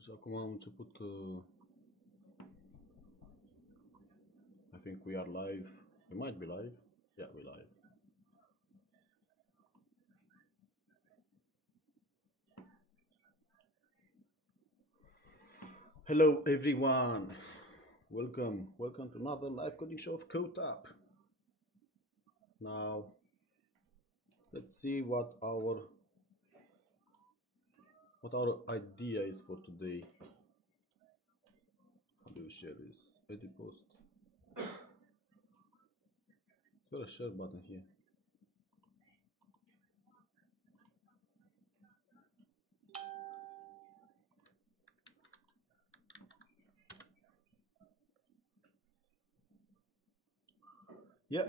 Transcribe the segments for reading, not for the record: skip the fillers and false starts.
Și acum am început, I think we are live. We might be live. Yeah, we're live. Hello everyone. Welcome to another live coding show of CodeTap. Now, let's see what our idea is for today. How do we share this? Edit post. Is there a share button here? Yeah.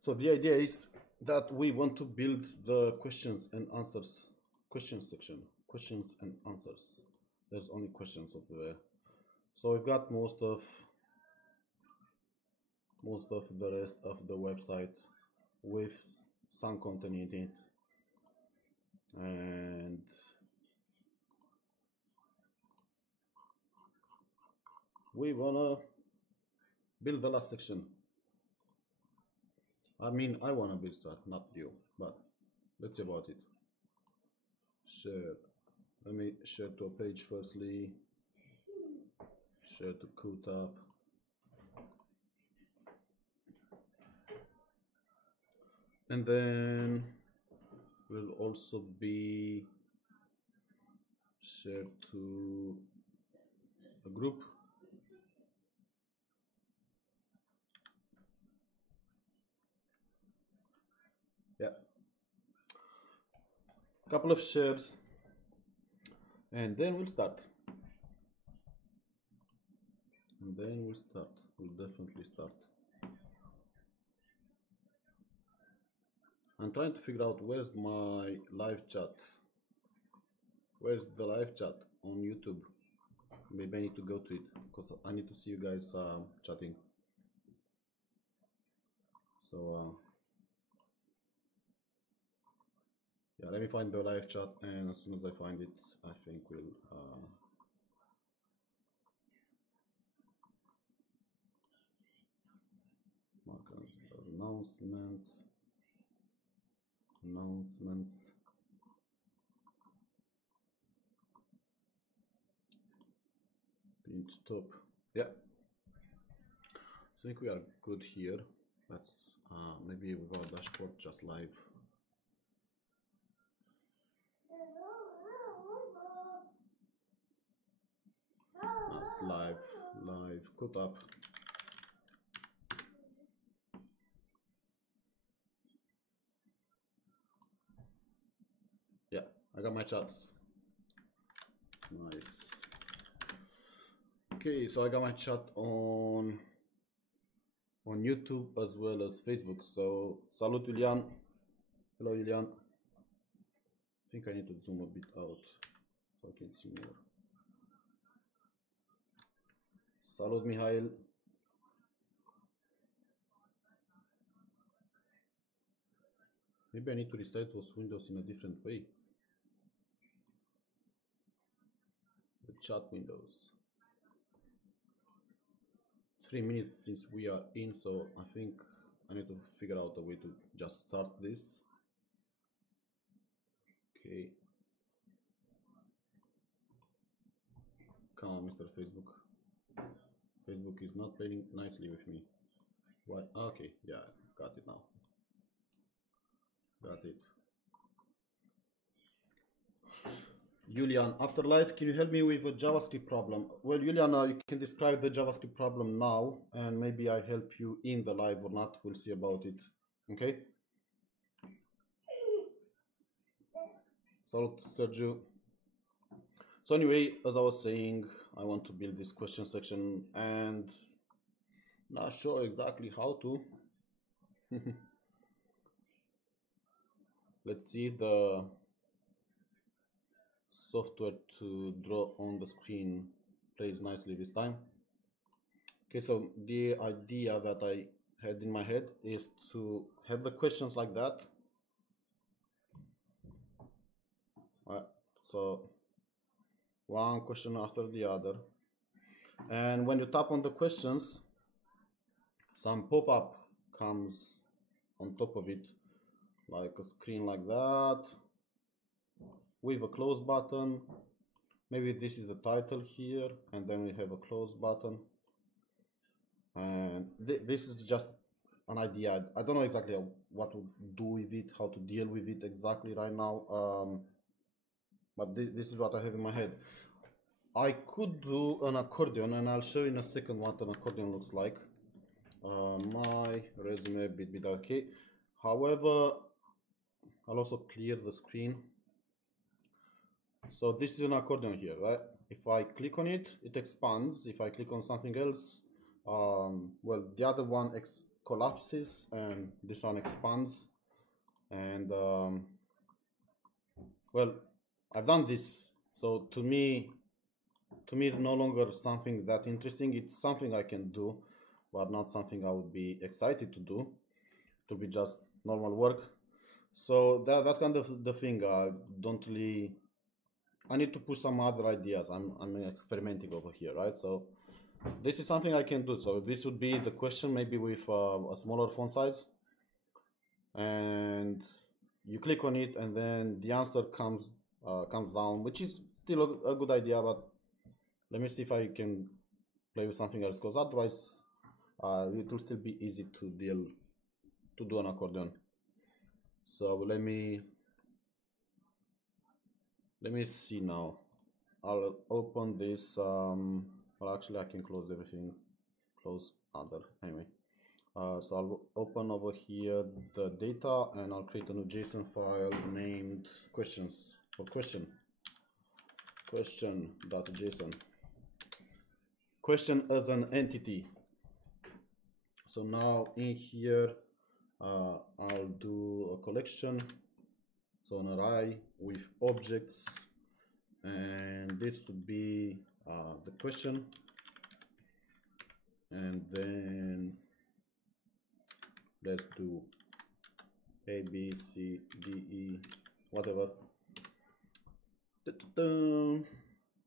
So the idea is that we want to build the questions and answers, questions section, questions and answers. There's only questions over there. So we've got most of the rest of the website with some content in it, and we wanna build the last section. I mean, I wanna build that, not you, but let's see about it. Share. Let me share to a page firstly. Share to CodeTap. And then will also be shared to a group. Yeah. Couple of shares. And then we'll start. We'll definitely start. I'm trying to figure out where's my live chat. Where's the live chat on YouTube? Maybe I need to go to it because I need to see you guys chatting. So yeah, let me find the live chat, and as soon as I find it, I think we'll mark as announcements. Pin to top. Yeah. I think we are good here. Let's maybe we go dashboard just live. Live CodeTap. Yeah, I got my chat. Nice. Okay, so I got my chat on YouTube as well as Facebook. So salut Julian. Hello Julian. I think I need to zoom a bit out so I can see more. Salut Mihail. Maybe I need to resize those windows in a different way. The chat windows. 3 minutes since we are in, so I think I need to figure out a way to just start this. Okay. Come on, Mr. Facebook. Facebook is not playing nicely with me. What? Okay, yeah, got it now. Got it. Julian, after live, can you help me with a JavaScript problem? Well, Julian, you can describe the JavaScript problem now, and maybe I help you in the live or not. We'll see about it. Okay? So, Sergio. So anyway, as I was saying, I want to build this question section and not sure exactly how to. Let's see the software to draw on the screen plays nicely this time. Okay, so the idea that I had in my head is to have the questions like that. So one question after the other. And when you tap on the questions, some pop-up comes on top of it, like a screen like that, with a close button. Maybe this is the title here, and then we have a close button. And this is just an idea. I don't know exactly what to do with it, how to deal with it exactly right now. But this is what I have in my head. I could do an accordion, and I'll show you in a second what an accordion looks like. My resume bit okay. However, I'll also clear the screen. So this is an accordion here, right? If I click on it, it expands. If I click on something else, well, the other one collapses and this one expands. And well, I've done this. So to me it's no longer something that interesting. It's something I can do, but not something I would be excited to do. It will be just normal work. So that's kind of the thing. Don't really. I need to push some other ideas. I'm experimenting over here, right? So this is something I can do. So this would be the question, maybe with a smaller font size, and you click on it, and then the answer comes down, which is still a good idea. But let me see if I can play with something else, because otherwise it will still be easy to do an accordion. So let me see now. I'll open this. Well, actually, I can close everything. Close other. Anyway, so I'll open over here the data, and I'll create a new JSON file named questions or question.json. Question as an entity. So now in here, I'll do a collection. So an array with objects, and this would be the question, and then let's do A, B, C, D, E, whatever.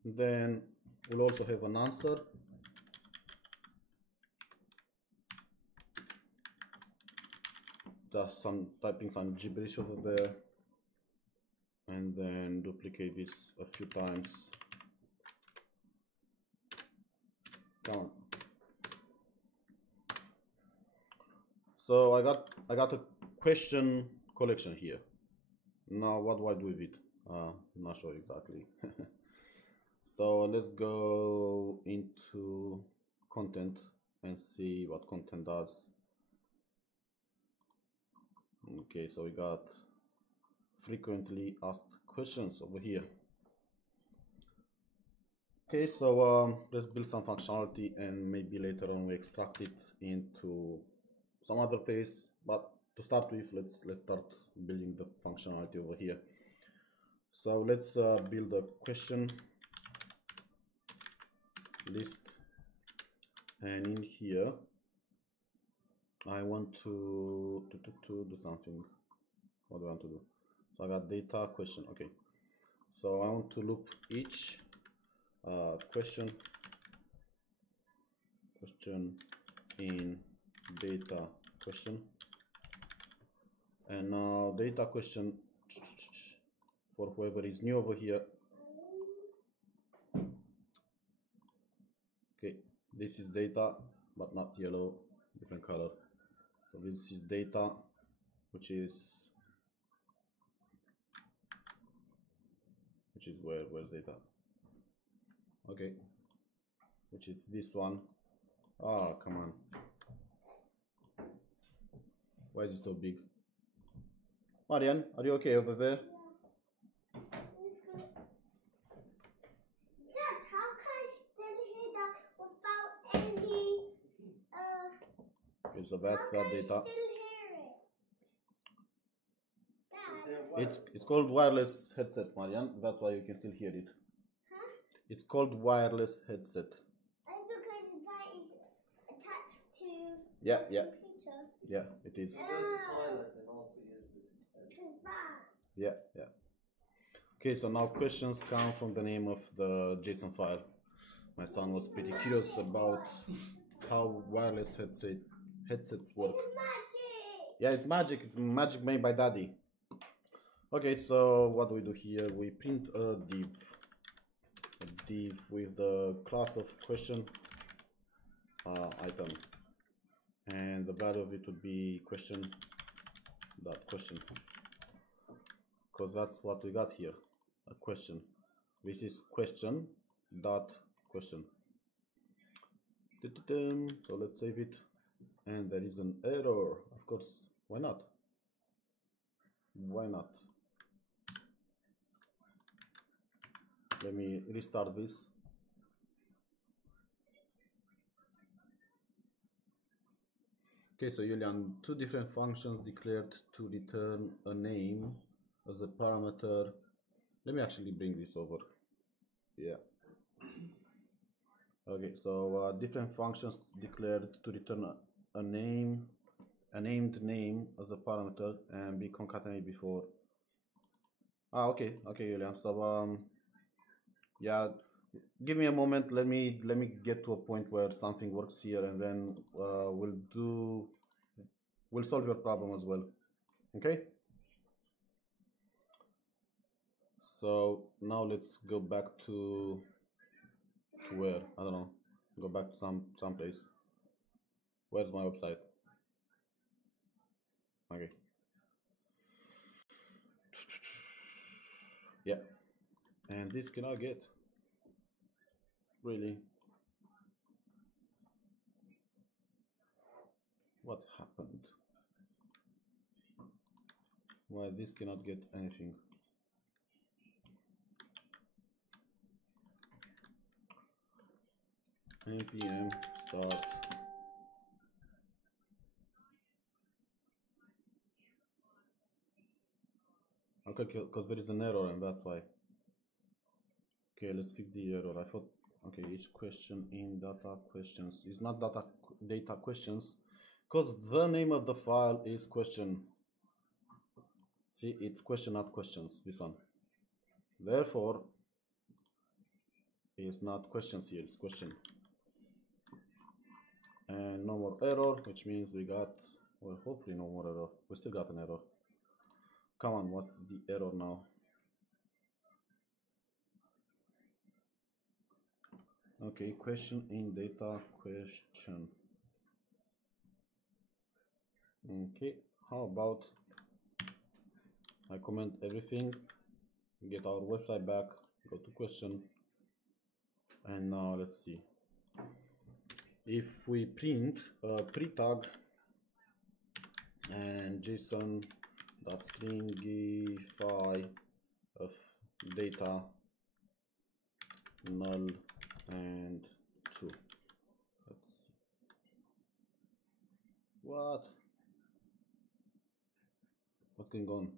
Then we'll also have an answer. Just typing some gibberish over there, and then duplicate this a few times. Come on. So I got a question collection here. Now what do I do with it? I'm not sure exactly. So let's go into content and see what content does. Okay, so we got frequently asked questions over here. Okay, so let's build some functionality, and maybe later on we extract it into some other place. But to start with, let's start building the functionality over here. So let's build a question list, and in here I want to do something. What do I want to do? So I got data question. Okay, so I want to loop each question in data question, and now data question for whoever is new over here. Okay, this is data, but not yellow, different color. So this is data, which is where's data? Okay, which is this one. Ah, come on. Why is it so big? Marian, are you okay over there? Dad, how can I still hear that without any Okay, so that's that data. still hear it? Dad. It's called wireless headset, Marian. That's why you can still hear it. Huh? It's called wireless headset. And because that is attached to Yeah, the yeah, computer. yeah, it is. Go to the toilet and also use this. Yeah, yeah. Okay, so now questions come from the name of the JSON file. My son was pretty curious about how wireless headsets work. Yeah, it's magic. It's magic made by daddy. Okay, so what do we do here? We print a div with the class of question item, and the value of it would be question, because that's what we got here, a question. This is question dot question. So let's save it, and there is an error. Of course, why not? Why not? Let me restart this. Okay, so Julian, two different functions declared to return a name as a parameter. Let me actually bring this over. Yeah. Okay, so different functions declared to return a named name as a parameter and be concatenated before. Okay, Julian. So yeah, give me a moment. Let me get to a point where something works here, and then we'll solve your problem as well. Okay. So now let's go back to where? I don't know. Go back to some place. Where's my website? Okay. Yeah. And this cannot get. Really? What happened? Why this cannot get anything? npm start. Okay, because there is an error and that's why. Okay, let's fix the error. I thought, okay, each question in data questions is not data questions, because the name of the file is question. See, it's question, not questions, this one. Therefore, it's not questions here, it's question. And no more error, which means we got, well, hopefully no more error. We still got an error. Come on, what's the error now? Okay, question in data question. Okay, how about I comment everything, get our website back, go to question, and now let's see. If we print a pre-tag and JSON.stringify of data null and true. Let's see. What's going on?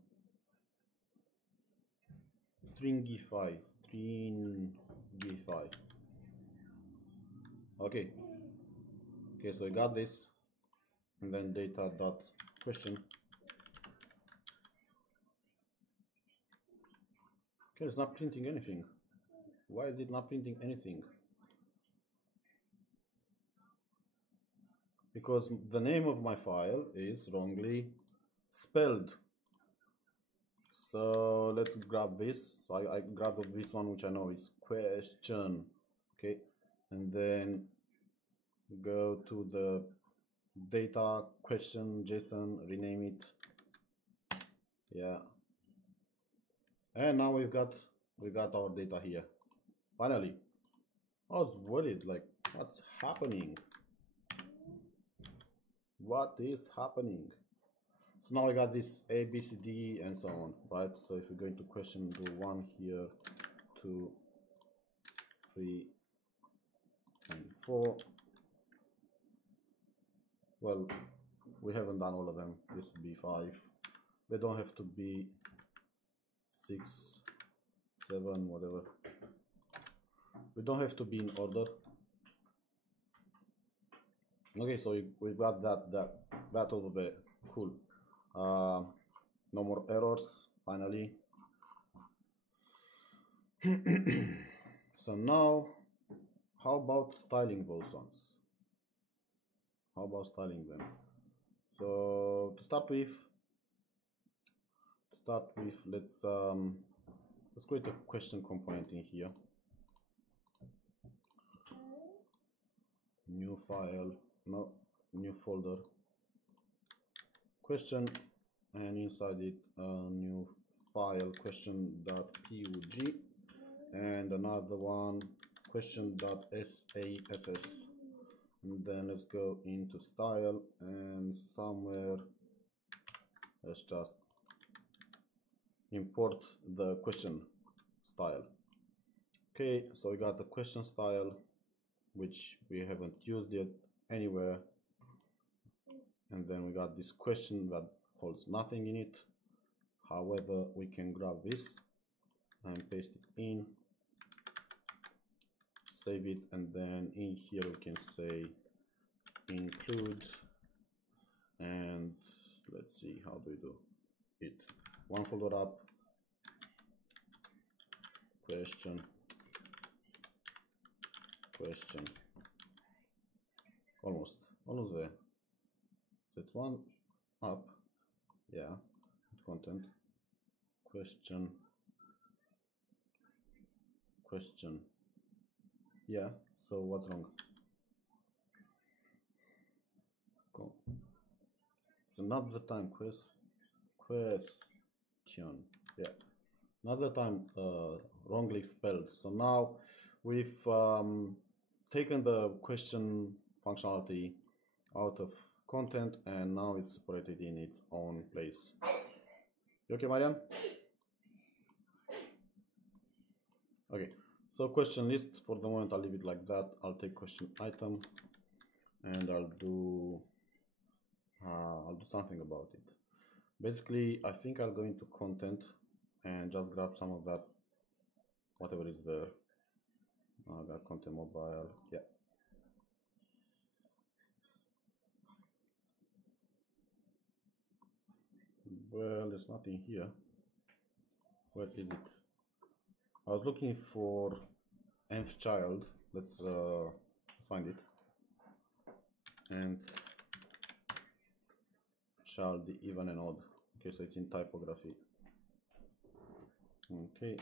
Stringify. Okay, so I got this, and then data dot question. Okay, it's not printing anything. Why is it not printing anything? Because the name of my file is wrongly spelled. So let's grab this. So I grabbed this one, which I know is question. Okay, and then go to the data question JSON, rename it. Yeah, and now we got our data here. Finally. I was worried, like, what's happening? What is happening? So now I got this A, B, C, D, and so on, right? So if we're going to question, do 1 here, 2, 3, and 4. Well, we haven't done all of them. This would be 5. They don't have to be 6, 7, whatever. We don't have to be in order. Okay, so we've got that over there. Cool. No more errors, finally. So now, how about styling those ones? How about styling them? So to start with, let's create a question component in here. New file, no, new folder, question, and inside it a new file question.pug, and another one question.sass. And then let's go into style, and somewhere let's just import the question style. Okay, so we got the question style, which we haven't used yet anywhere, and then we got this question that holds nothing in it. However, we can grab this and paste it in, save it, and then in here we can say include, and let's see, how do we do it? One folder up, question, almost there. That's one up, yeah, content, question, yeah. So what's wrong? Go. It's another time question, yeah, another time wrongly spelled. So now we've taken the question functionality out of content, and now it's separated in its own place. You okay, Mariam? Okay, so question list, for the moment I'll leave it like that. I'll take question item, and I'll do something about it. Basically, I think I'll go into content and just grab some of that, whatever is there. I got content mobile, yeah. Well, there's nothing here. Where is it? I was looking for nth child. Let's find it. And child, the even and odd. Okay, so it's in typography. Okay.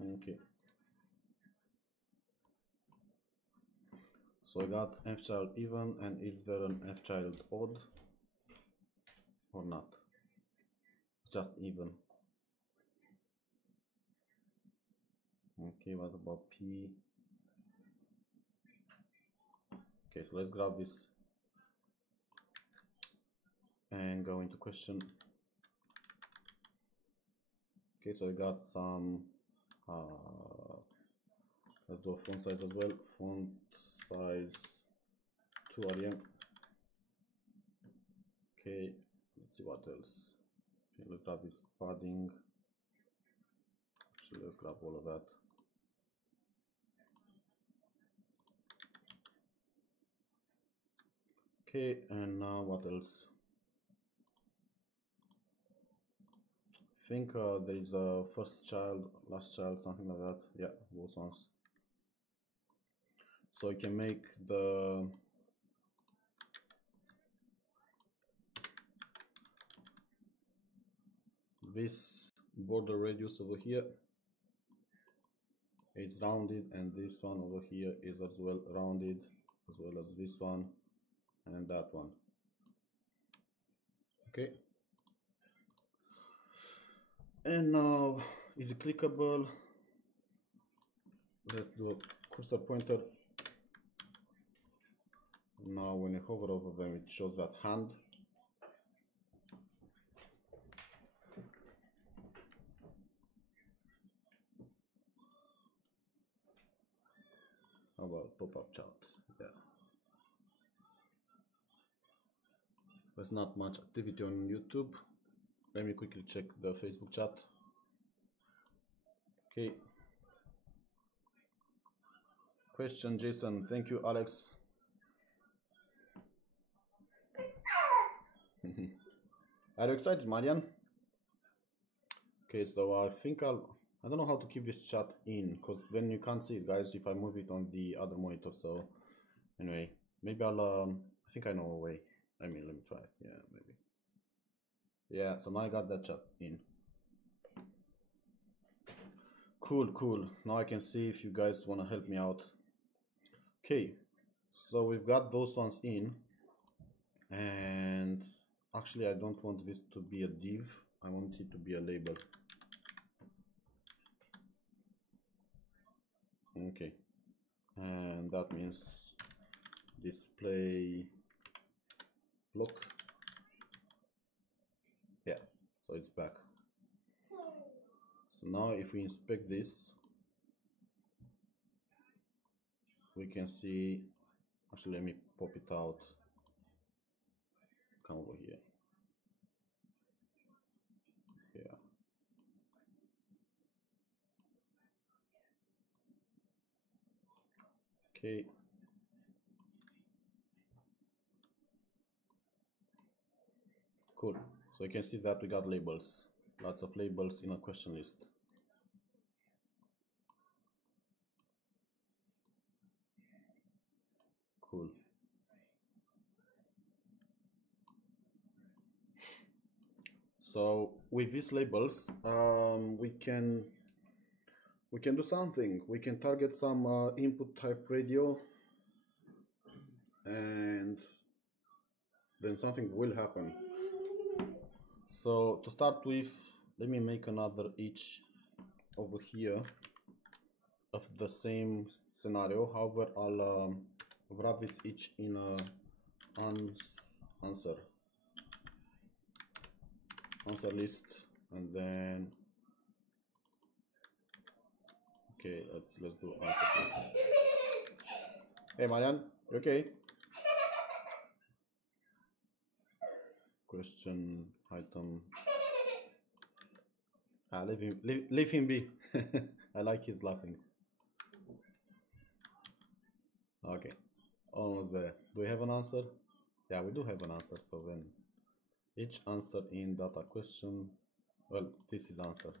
Okay. So I got nth child even, and is there an nth child odd or not? It's just even. Okay, what about P? Okay, so let's grab this and go into question. Okay, so I got some, let's do a font size as well. Font size 2 Arial. Okay, let's see what else. Okay, let's grab this padding. Actually, let's grab all of that. Okay, and now what else? I think there is a first child, last child, something like that. Yeah, both ones. So you can make this border radius over here, it's rounded, and this one over here is as well rounded, as well as this one and that one. Okay, and now is it clickable? Let's do a cursor pointer. Now when you hover over them, it shows that hand. How about pop-up chat? Yeah, there's not much activity on YouTube. Let me quickly check the Facebook chat. Okay. Question, Jason. Thank you, Alex. Are you excited, Marian? Okay, so I don't know how to keep this chat in, because then you can't see it, guys, if I move it on the other monitor. So anyway, maybe I think I know a way. I mean, let me try it. Yeah, maybe. Yeah, so now I got that chat in. Cool, cool. Now I can see if you guys want to help me out. Okay, so we've got those ones in, and actually I don't want this to be a div. I want it to be a label. Okay, and that means display block. Yeah, so it's back. So now if we inspect this, we can see, actually let me pop it out, come over here. Yeah. Okay. Cool. So you can see that we got labels, lots of labels in a question list. Cool. So with these labels, we can do something. We can target some input type radio, and then something will happen. So to start with, let me make another each over here of the same scenario. However, I'll wrap this each in a answer list, and then okay, let's do answer. Hey Marian, you okay? Question item. Leave him be. I like his laughing. Okay, almost there. Do we have an answer? Yeah, we do have an answer. So then each answer in data question, well, this is answer.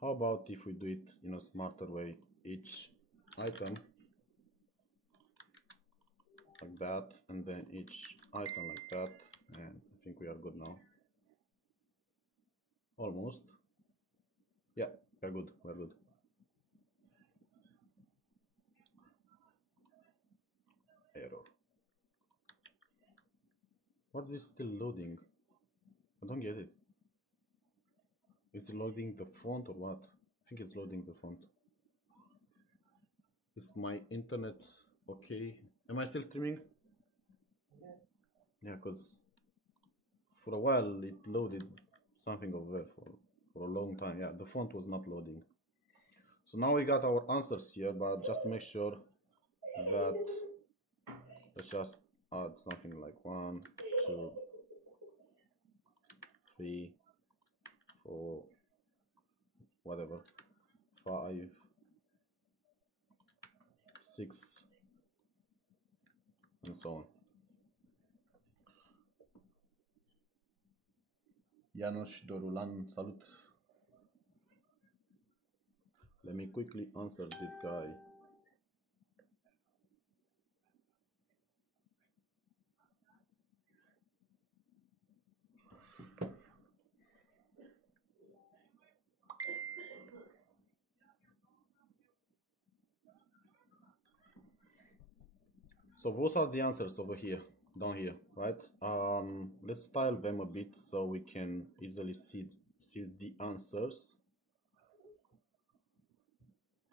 How about if we do it in a smarter way? Each item like that, and then each item like that, and I think we are good now. Almost. Yeah, we're good. We're good. Error. What's this still loading? I don't get it. Is it loading the font or what? I think it's loading the font. Is my internet okay? Am I still streaming? Yeah, because for a while it loaded something over there for a long time. Yeah, the font was not loading. So now we got our answers here, but just to make sure that, let's just add something like 1, 2, 3, 4, whatever, 5, 6, and so on. Janusz Dorulan, salut. Let me quickly answer this guy. So those are the answers over here, down here, right? Let's style them a bit so we can easily see the answers.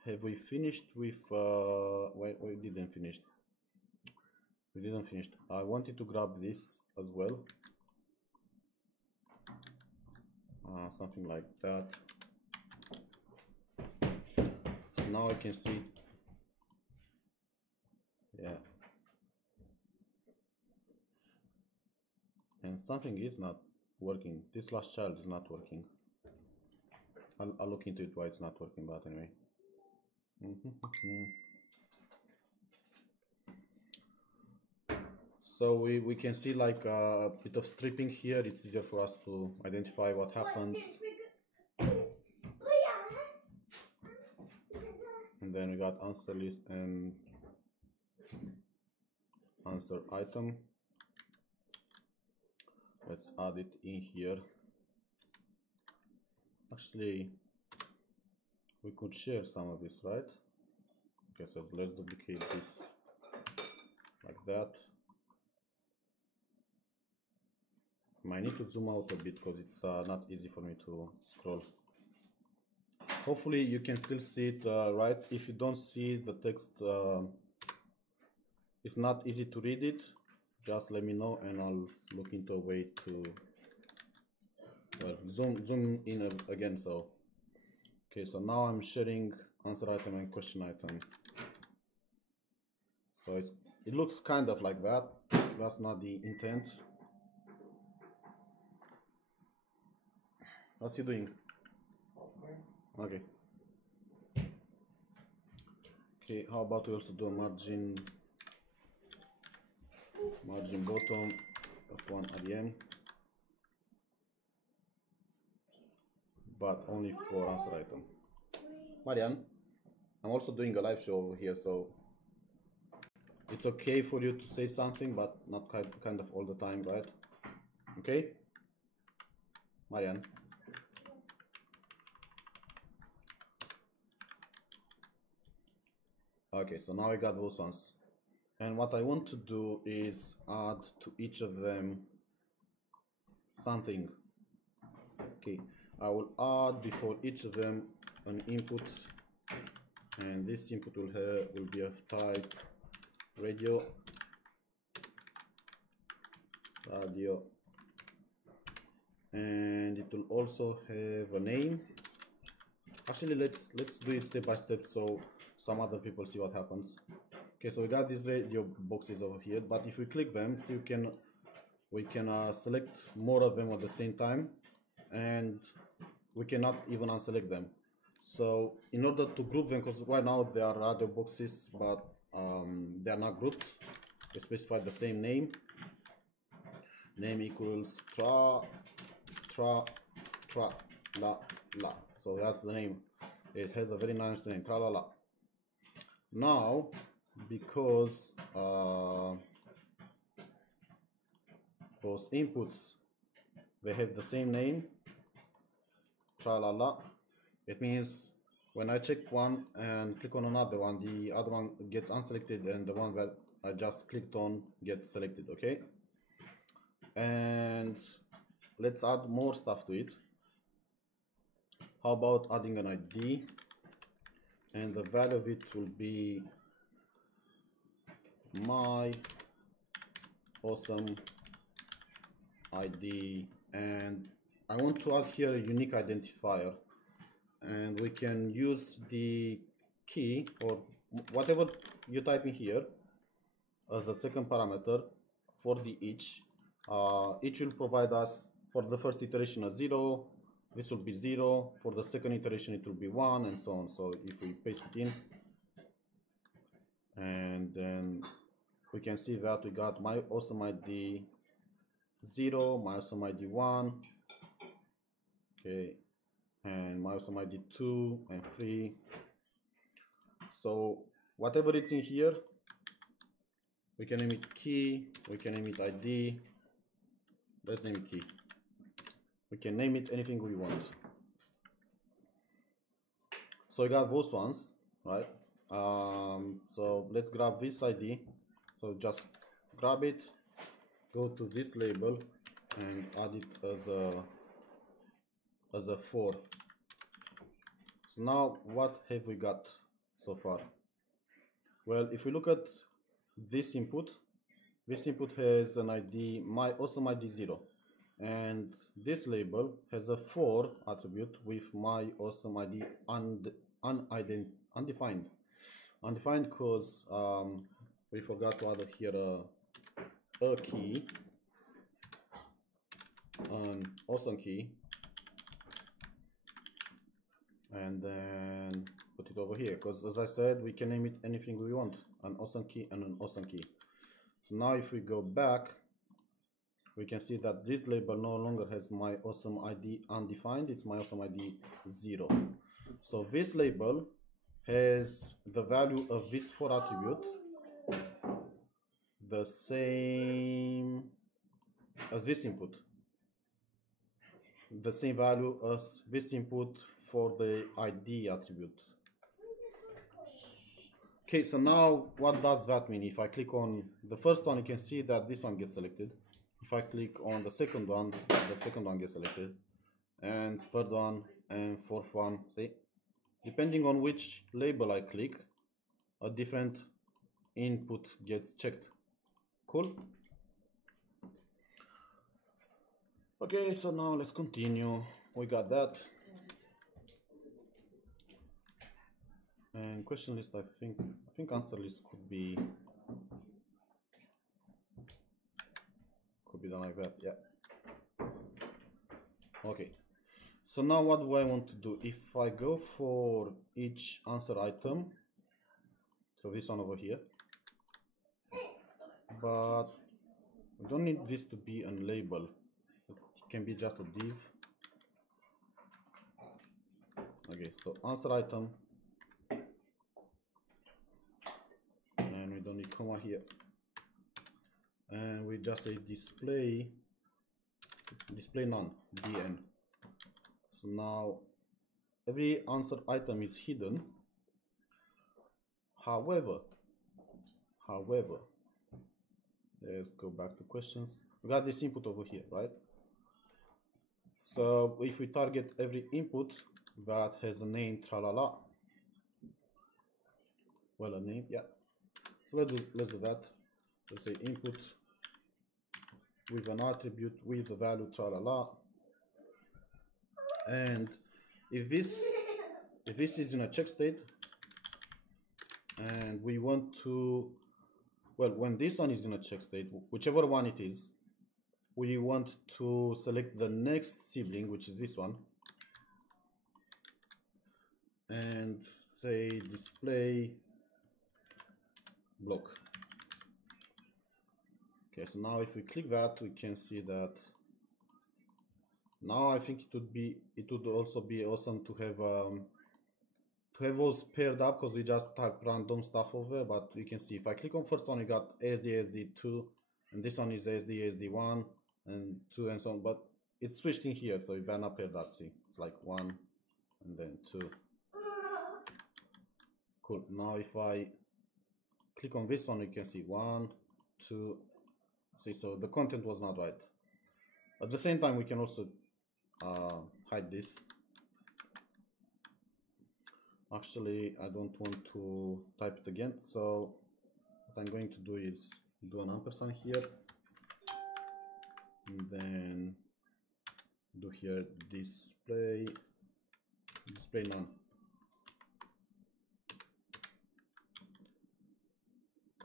Have we finished with, wait, we didn't finish. We didn't finish. I wanted to grab this as well. Something like that. So now I can see, yeah. And something is not working. This last child is not working. I'll look into it why it's not working, but anyway. So we can see like a bit of stripping here. It's easier for us to identify what happens. And then we got answer list and answer item. Let's add it in here. Actually, we could share some of this, right? Okay, so let's duplicate this like that. I need to zoom out a bit because it's not easy for me to scroll. Hopefully you can still see it right. If you don't see the text, it's not easy to read it, just let me know and I'll look into a way to zoom in again. So okay, so now I'm sharing answer item and question item. So it looks kind of like that. That's not the intent. How's he doing? Okay. Okay, how about we also do a margin bottom of 1 at the end, but only for answer item. Marian, I'm also doing a live show over here, so it's okay for you to say something, but not kind of all the time, right? Okay? Marian. Okay, so now I got those ones. And what I want to do is add to each of them something. Okay, I will add before each of them an input, and this input will be of type radio, and it will also have a name. Actually, let's do it step by step so some other people see what happens. Okay, so we got these radio boxes over here, but if we click them, so we can select more of them at the same time, and we cannot even unselect them. So in order to group them, because right now they are radio boxes, but they are not grouped, they specify the same name. Name equals tra la la. So that's the name. It has a very nice name, tra la la. Now, because those inputs, they have the same name, tra la la, it means when I check one and click on another one, the other one gets unselected and the one that I just clicked on gets selected, okay? And let's add more stuff to it. How about adding an ID? And the value of it will be my awesome ID, and I want to add here a unique identifier, and we can use the key or whatever you type in here as a second parameter for the each. Each will provide us for the first iteration a 0, this will be 0, for the second iteration it will be 1, and so on. So if we paste it in, and then we can see that we got my awesome ID 0, my awesome ID 1, okay, and my awesome ID 2 and 3. So whatever it's in here, we can name it key, we can name it ID. Let's name it key. We can name it anything we want. So I got those ones, right? So let's grab this ID. So just grab it, go to this label and add it as a 4. So now what have we got so far? Well, if we look at this input has an ID, my awesome ID 0, and this label has a 4 attribute with my awesome ID undefined because we forgot to add here a key, an awesome key, and then put it over here, because as I said, we can name it anything we want, an awesome key and an awesome key. So now if we go back, we can see that this label no longer has my awesome ID undefined, it's my awesome ID 0. So this label has the value of this 4 attribute the same as this input, the same value as this input for the ID attribute. Okay, so now what does that mean? If I click on the first one, you can see that this one gets selected. If I click on the second one, the second one gets selected, and third one and fourth one. See, depending on which label I click, a different input gets checked. Cool. Okay, so now let's continue. We got that. And question list, I think answer list could be done like that. Yeah. Okay. So now what do I want to do? If I go for each answer item, so this one over here, but we don't need this to be a label. It can be just a div. Okay, so answer item, and we don't need comma here, and we just say display none, dn. So now every answer item is hidden. However, let's go back to questions. We got this input over here, right? So if we target every input that has a name, tralala, well, a name, yeah. So let's do that. Let's say input with an attribute with the value tralala, and if this is in a check state, and we want to, well, when this one is in a check state, whichever one it is, we want to select the next sibling, which is this one, and say display block. Okay, so now if we click that, we can see that now I think it would also be awesome to have those paired up, because we just type random stuff over. But you can see if I click on first one, we got ASD 2, and this one is ASD 1 and 2 and so on, but it's switched in here, so if they're not paired up, see, it's like 1 and then 2. Cool. Now if I click on this one, you can see 1, 2. See, so the content was not right. At the same time, we can also hide this. Actually, I don't want to type it again, so what I'm going to do is do an ampersand here, and then do here display none.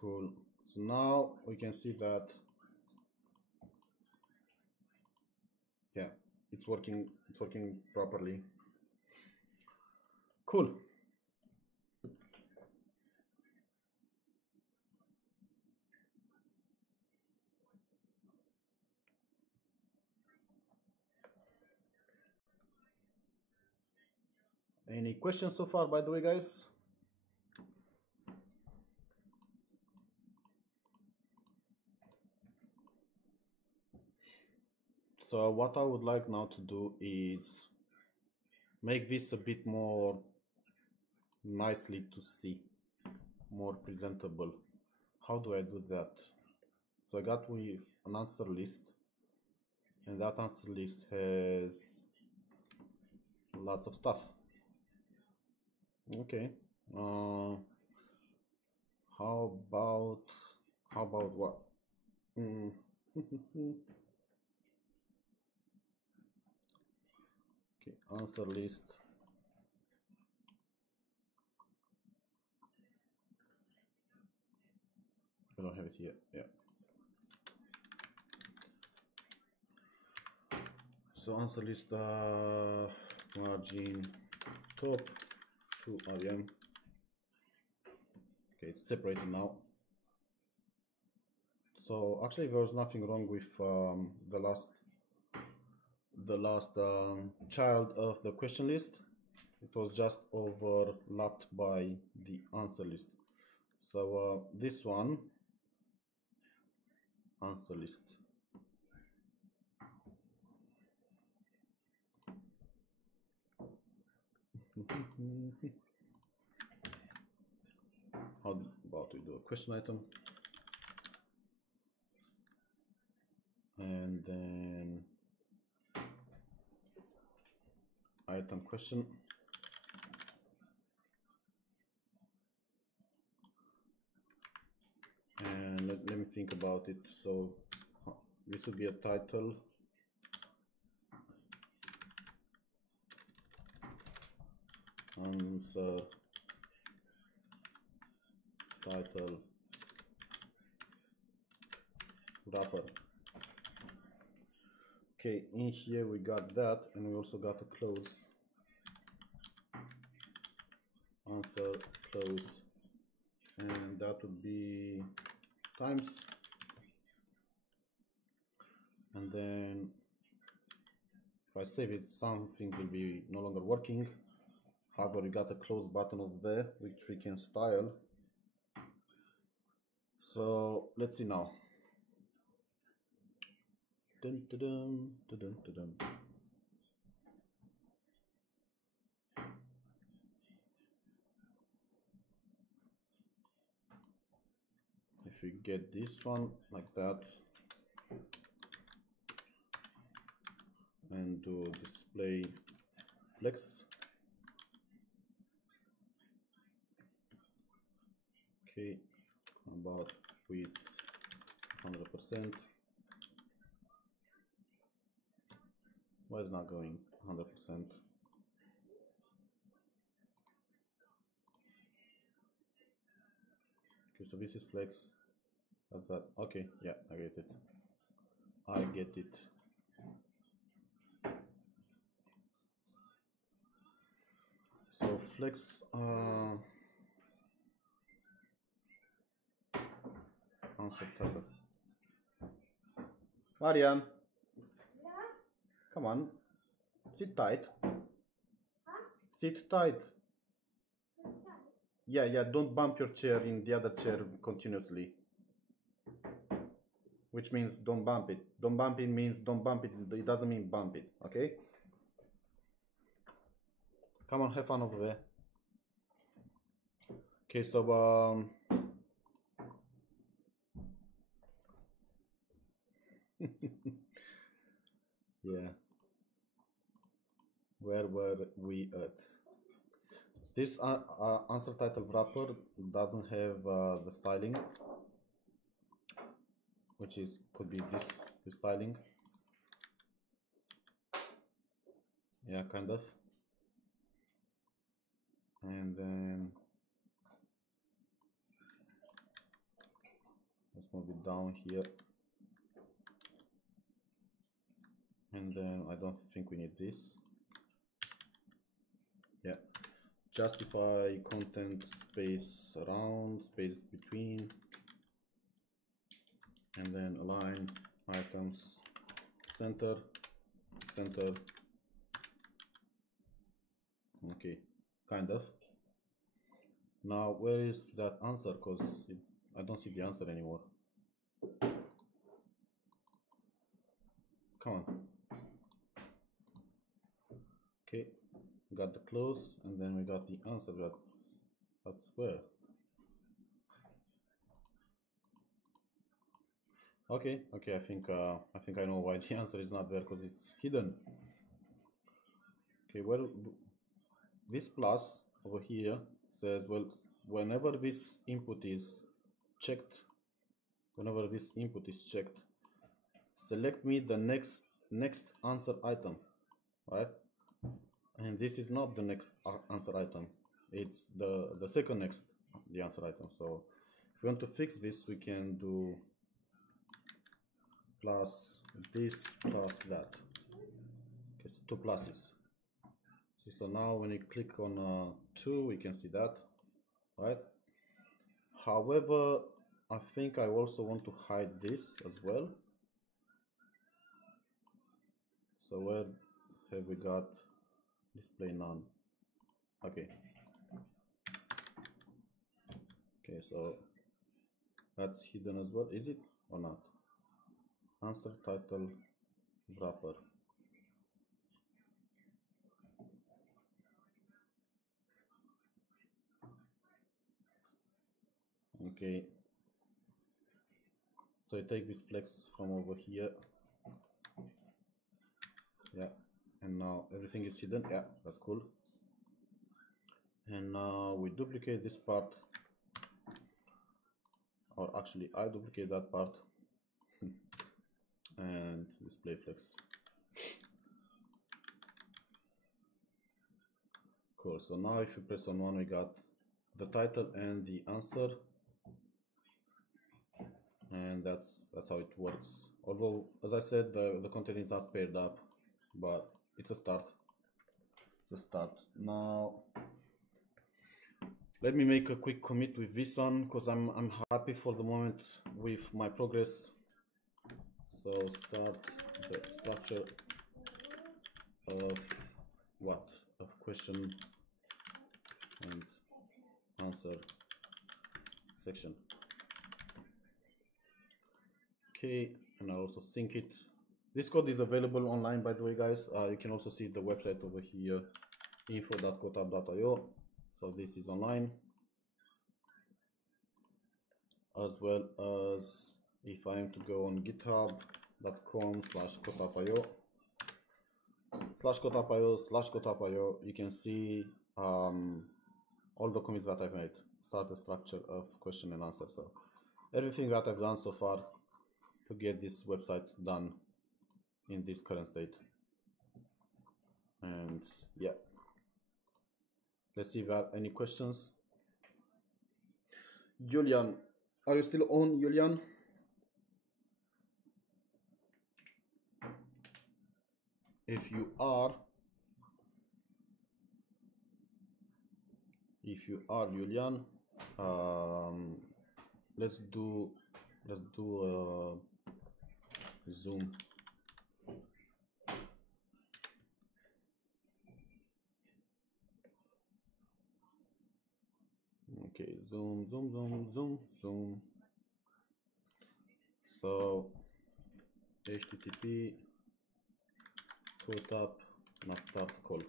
Cool. So now we can see that, yeah, it's working properly. Cool. Any questions so far, by the way, guys? So what I would like now to do is make this a bit more nicely to see, more presentable. How do I do that? So I got with an answer list, and that answer list has lots of stuff. Okay. How about what? Okay, answer list. I don't have it here. Yeah. So answer list margin top to rem. Okay, it's separated now. So actually there's nothing wrong with the last child of the question list. It was just overlapped by the answer list. So this one, answer list. How about we do a question item? And then item question. And let me think about it. So this would be a title. Answer title wrapper. Okay, in here we got that, and we also got a close. Answer close, and that would be times. And then if I save it, something will be no longer working. However, we got a close button over there, which we can style. So let's see now. Dun, dun, dun, dun, dun, dun, dun. If we get this one like that and do display flex. Okay, about with 100%. Why is it not going 100%? Okay, so this is flex. That's that. Okay, yeah, I get it. I get it. So flex answer title. Marian, come on, sit tight. Sit tight. Yeah, don't bump your chair in the other chair continuously. Which means don't bump it. Don't bump it means don't bump it. It doesn't mean bump it, okay? Come on, have fun over there. Okay, so yeah. Where were we at? This answer title wrapper doesn't have the styling, which could be this styling. Yeah, kind of. And then let's move it down here. And then I don't think we need this. Yeah. Justify content space around, space between, and then align items center. Okay, kind of. Now where is that answer? Because I don't see the answer anymore. Come on. Okay, we got the close, and then we got the answer. That's where. Okay, I think I know why the answer is not there, because it's hidden. Okay, well, this plus over here says, well, whenever this input is checked, select me the next answer item, right? And this is not the next answer item, it's the second next the answer item. So if we want to fix this, we can do plus this plus that. Okay, so two pluses. See, so now when you click on 2, we can see that, right? However, I think I also want to hide this as well. So where have we got display none? Okay. Okay, so that's hidden as well, is it or not? Answer, title, wrapper. Okay. So I take this flex from over here. Yeah. And now everything is hidden. Yeah, that's cool. And now we duplicate this part. Or actually, I duplicate that part. And display flex. Cool. So now if you press on one, we got the title and the answer. And that's how it works. Although, as I said, the content is not paired up, but it's a start. It's a start. Now, let me make a quick commit with this one because I'm happy for the moment with my progress. So start the structure of what? Of question and answer section. Okay, and I'll also sync it. This code is available online, by the way, guys. You can also see the website over here, info.codetap.io. So this is online, as well as if I am to go on github.com/codetap.io/codetap.io, you can see all the commits that I've made. Start the structure of question and answer. So everything that I've done so far to get this website done in this current state. And yeah, let's see if you have any questions. Julian, are you still on, Julian? If you are, Julian, let's do Zoom. Okay, Zoom. So HTTP CodeTap must start call.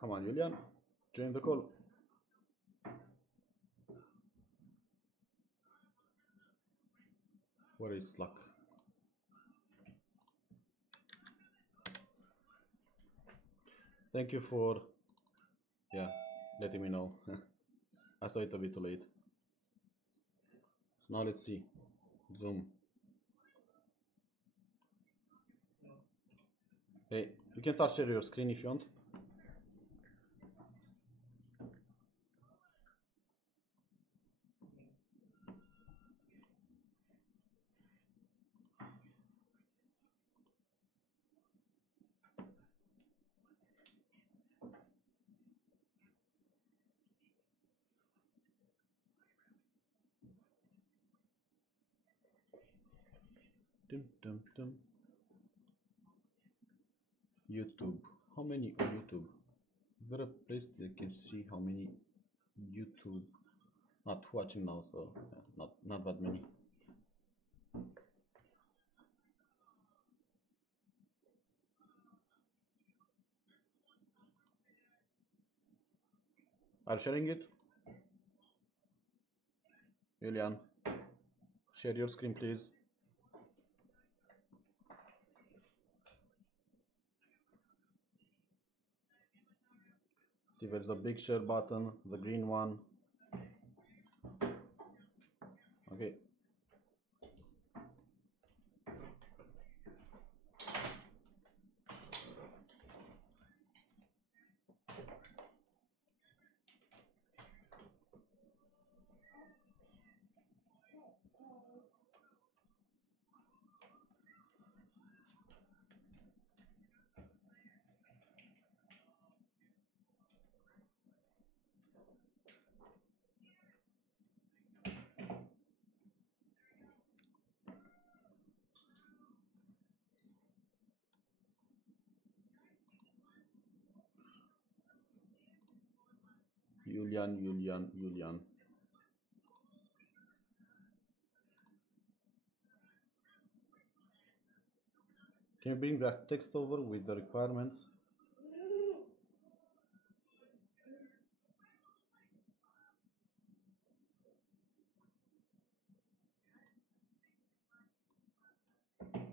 Come on, Julian, join the call. Where is Slack? Thank you for letting me know. I saw it a bit too late. So now let's see. Zoom. Hey, you can start share your screen if you want. YouTube. How many on YouTube? Is there a place that you can see how many YouTube? Not watching now, so not that many. Are you sharing it? Julian, share your screen, please. See, there's a big share button, the green one. Okay. Julian. Can you bring that text over with the requirements?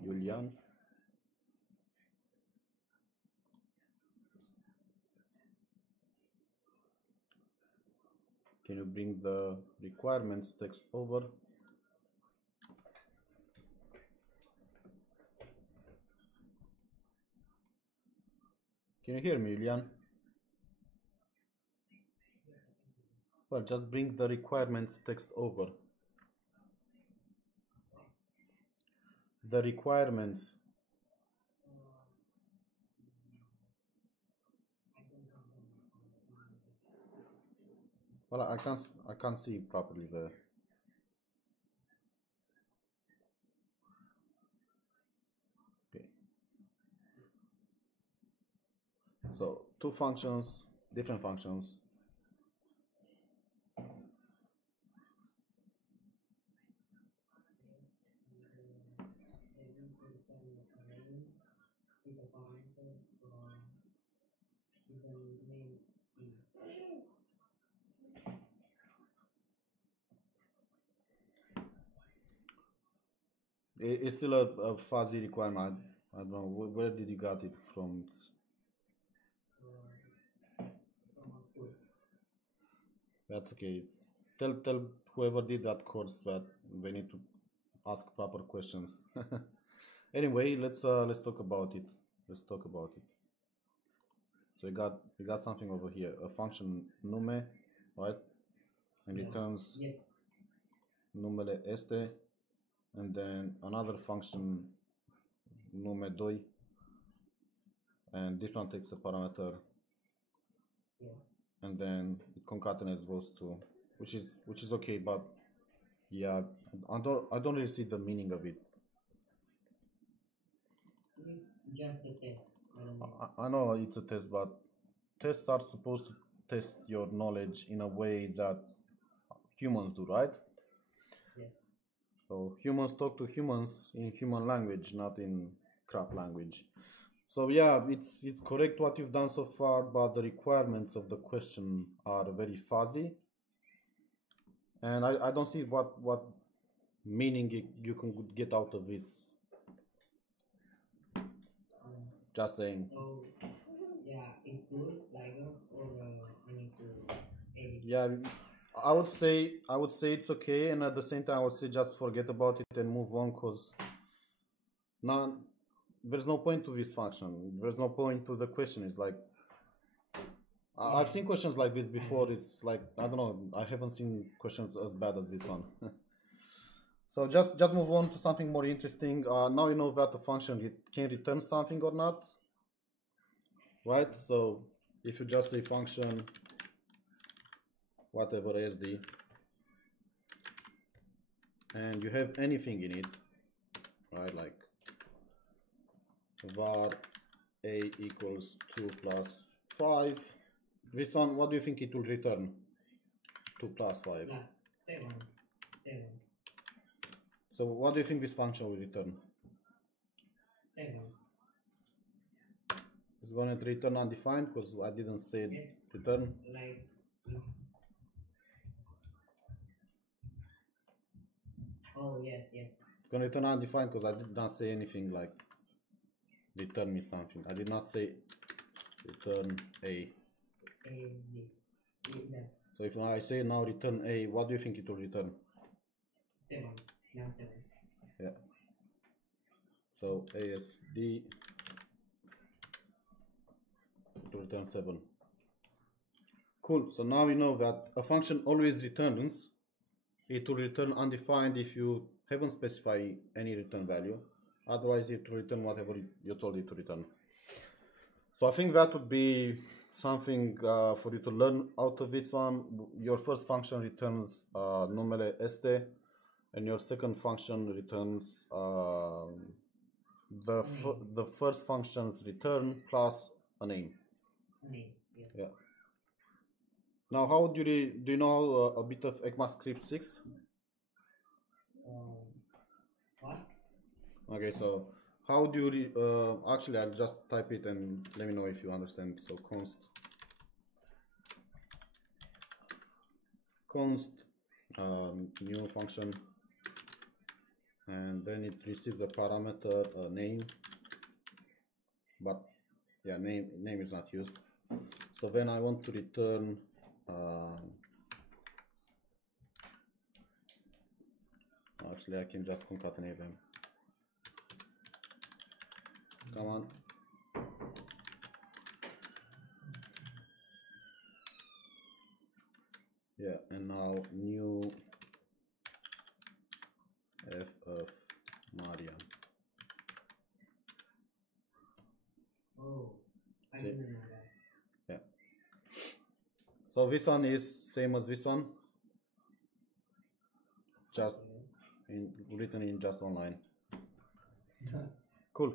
Julian. Can you bring the requirements text over? Can you hear me, Julian? Well, just bring the requirements text over. The requirements. Well, I can't see properly there. Okay. So two functions, different functions. It's still a fuzzy requirement. I don't know where did you got it from. That's okay. Tell whoever did that course that they need to ask proper questions. Anyway, let's talk about it. Let's talk about it. So you got something over here, a function nume, right? And returns numele este, and then another function nume2, and this one takes a parameter, and then it concatenates those two, which is okay, but yeah, I don't really see the meaning of it. It's just a test. I know it's a test, but tests are supposed to test your knowledge in a way that humans do, right? Yes. So humans talk to humans in human language, not in crap language. So yeah, it's correct what you've done so far, but the requirements of the question are very fuzzy, and I don't see what meaning you can get out of this. Just saying. So yeah, it's good like or I need to edit. Yeah, I would say it's okay, and at the same time I would say just forget about it and move on, because now there's no point to this function. There's no point to the question. It's like I've seen questions like this before. It's like I don't know. I haven't seen questions as bad as this one. So just move on to something more interesting. Now you know that the function can return something or not, right? So if you just say function whatever SD and you have anything in it, right? Like var a equals 2 plus 5. This one, what do you think it will return? 2 plus 5. Plus 7. So what do you think this function will return? 7. It's going to return undefined because I didn't say Yes. return. Like oh yes. It's going to return undefined because I did not say anything like return me something. I did not say return a. So if I say now return a, what do you think it will return? 7. Now 7. Yeah. So ASD to return 7. Cool. So now we know that a function always returns. It will return undefined if you haven't specified any return value. Otherwise, it will return whatever you told it to return. So I think that would be something for you to learn out of this one. Your first function returns numele este, and your second function returns the first function's return plus a name. Name. Yeah. Now, how do you know a bit of ECMAScript 6? What? Okay, so how do you actually I'll just type it and let me know if you understand. So const new function, and then it receives the parameter name, but yeah, name is not used. So then I want to return actually I can just concatenate them. Come on. Yeah, and now new f of Maria. Oh, I didn't know that. Yeah. So this one is same as this one, just written in just online. Cool.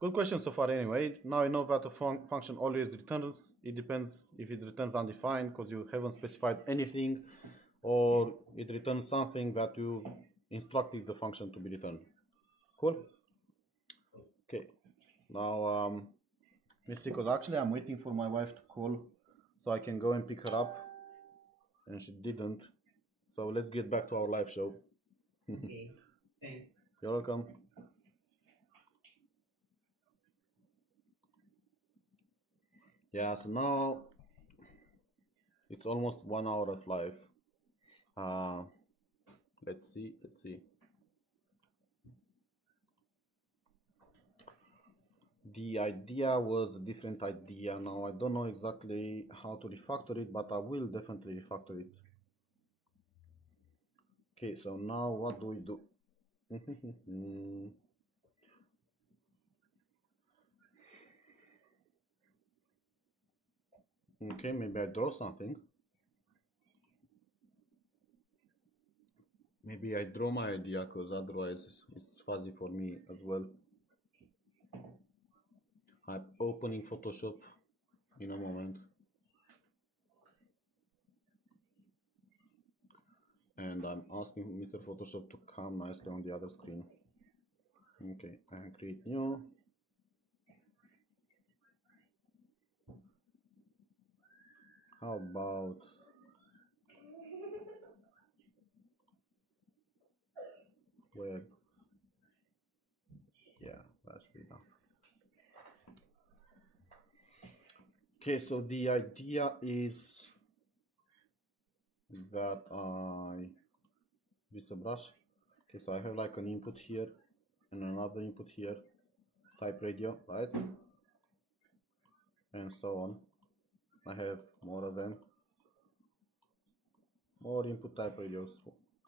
Good question so far anyway. Now I know that a function always returns. It depends if it returns undefined because you haven't specified anything, or it returns something that you instructed the function to be returned. Cool? Okay. Now, let's see, because actually I'm waiting for my wife to call so I can go and pick her up, and she didn't. So let's get back to our live show. Okay, thanks. You're welcome. Yeah, so now it's almost 1 hour of live. Let's see. The idea was a different idea. Now I don't know exactly how to refactor it, but I will definitely refactor it. Okay, so now what do we do? Okay, maybe I draw something. Maybe I draw my idea, because otherwise it's fuzzy for me as well. I'm opening Photoshop in a moment. And I'm asking Mr. Photoshop to come nicely on the other screen. Okay, and create new. How about where? Yeah, that should be enough. Okay, so the idea is that I use a brush. Okay, so I have like an input here and another input here, type radio, right? And so on. I have more of them. More input type radios.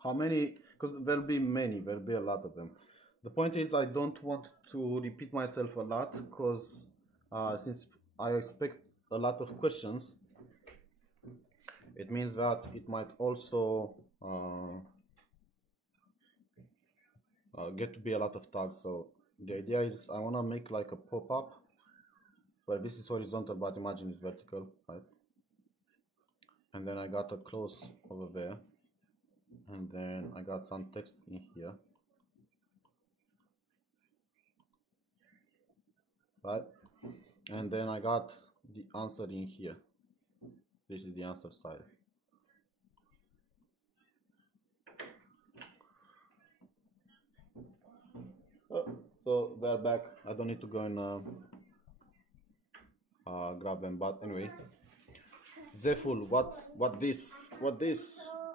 How many? Because there'll be many, there'll be a lot of them. The point is I don't want to repeat myself a lot, because since I expect a lot of questions, it means that it might also get to be a lot of tags. So the idea is I want to make like a pop-up where this is horizontal, but imagine it's vertical, right? And then I got a close over there, and then I got some text in here, right? And then I got the answer in here. This is the answer side. So they're back. I don't need to go and grab them. But anyway, Zeful, what this?